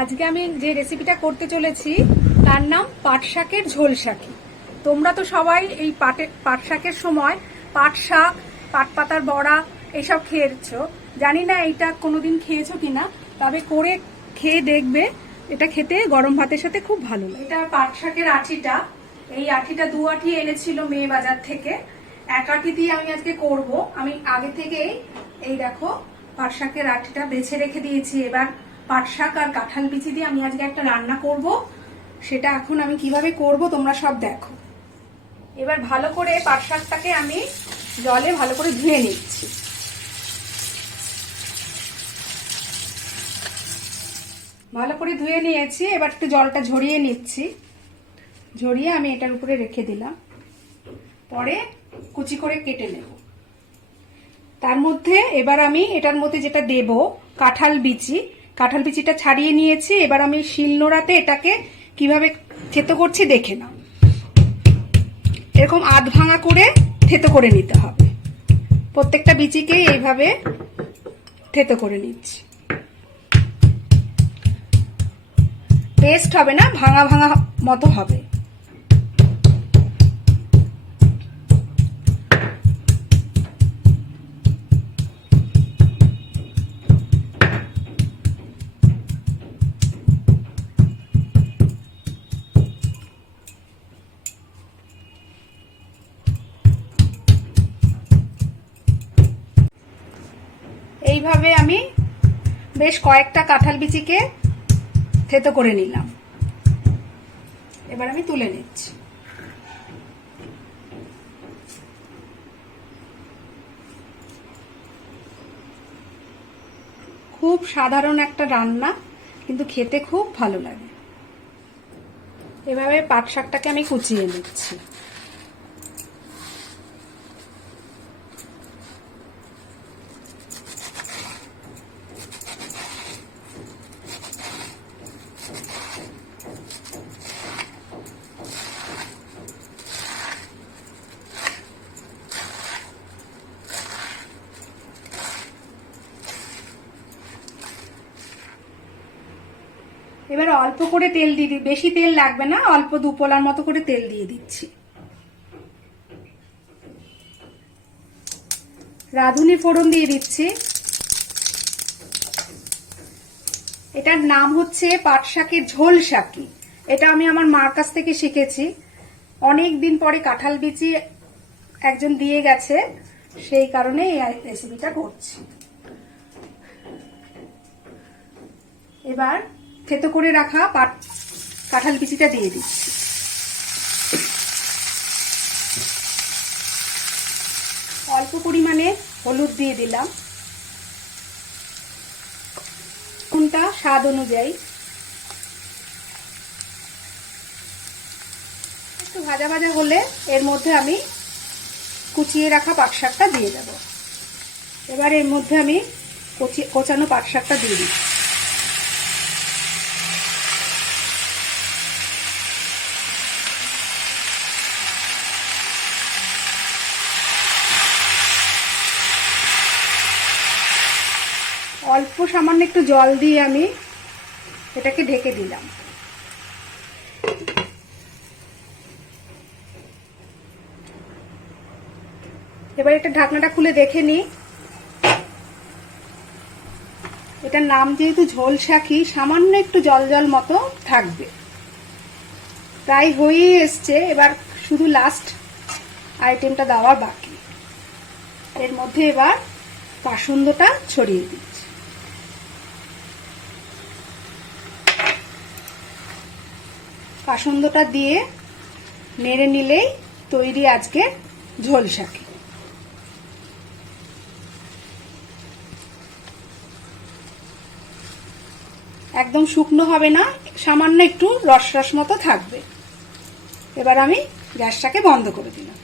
আজকে আমি যে রেসিপিটা করতে চলেছি তার নাম পাট শাকের ঝোলশাকি। তোমরা তো সবাই এই পাট শাকের সময় পাট শাক, পাট পাতার বড়া এইসব খেয়েছো। জানি না এইটা কোনোদিন খেয়েছো কিনা, তবে করে খেয়ে দেখবে। এটা খেতে গরম ভাতের সাথে খুব ভালো লাগে। এটা পাট শাকের আঠিটা, এই আঠিটা 2 আঠি এনেছিল মেয়ে বাজার থেকে। 1 আঠি দিয়ে আমি আজকে করব। আমি আগে থেকেই এই দেখো পাট শাকের আঠিটা বেছে রেখে দিয়েছি। এবার পাট শাক আর কাঁঠাল বিচি দিয়ে আমি আজকে একটা রান্না করব। সেটা এখন আমি কিভাবে করব তোমরা সব দেখো। এবার ভালো করে পাট শাকটাকে আমি জলে ভালো করে ধুয়ে নিচ্ছি। ভালো করে ধুয়ে নিয়েছি, এবার একটু জলটা ঝরিয়ে নিচ্ছি। ঝরিয়ে আমি এটার উপরে রেখে দিলাম, পরে কুচি করে কেটে নেব। তার মধ্যে এবার আমি এটার মধ্যে যেটা দেব কাঁঠাল বিচি। কাঁঠাল বিচিটা ছাড়িয়ে নিয়েছি। এবার আমি শিলনোড়াতে এটাকে কিভাবে থেতো করছি দেখে নাও। এরকম আধ ভাঙা করে থেতো করে নিতে হবে। প্রত্যেকটা বিচিকে এইভাবে থেতো করে নিচ্ছি। পেস্ট হবে না, ভাঙা ভাঙা মতো হবে। এইভাবে আমি বেশ কয়েকটা কাঁঠাল বিচিকে থেতো করে নিলাম। এবার আমি তুলে নিচ্ছি। খুব সাধারণ একটা রান্না, কিন্তু খেতে খুব ভালো লাগে। এভাবে পাট শাকটাকে আমি কুচিয়ে নিচ্ছি। এবার অল্প করে তেল দিয়ে দিই, বেশি তেল লাগবে না, অল্প 2 পোলার মতো করে তেল দিয়ে দিচ্ছি। রাঁধুনি ফোড়ন দিয়ে দিচ্ছি। এটার নাম হচ্ছে পাট শাকের ঝোলশাকি। এটা আমি আমার মার কাছ থেকে শিখেছি। অনেক দিন পরে কাঁঠাল বিচি একজন দিয়ে গেছে, সেই কারণে এই রেসিপিটা করছি। এবার থেতো করে রাখা কাঁঠাল বিচিটা দিয়ে দিচ্ছি। অল্প পরিমাণে হলুদ দিয়ে দিলাম, নুনটা স্বাদ অনুযায়ী। একটু ভাজা ভাজা হলে এর মধ্যে আমি কুচিয়ে রাখা পাট শাকটা দিয়ে দেব। এবার এর মধ্যে আমি কোচানো পাট শাকটা দিয়ে দিচ্ছি। অল্প সামান্য একটু জল দিয়ে আমি এটাকে ঢেকে দিলাম। এবার এটা ঢাকনাটা খুলে দেখে নিই। এটার নাম যেহেতু ঝোলশাকি, সামান্য একটু জল জল মতো থাকবে। প্রায় হয়ে এসছে, এবার শুধু লাস্ট আইটেমটা দেওয়ার বাকি। এর মধ্যে এবার পাসুন্দটা ছড়িয়ে দিচ্ছি। পাসুন্দটা দিয়ে নেড়ে নিলেই তৈরি আজকে ঝোলশাকি। একদম শুকনো হবে না, সামান্য একটু রস রস মতো থাকবে। এবার আমি গ্যাসটাকে বন্ধ করে দিলাম।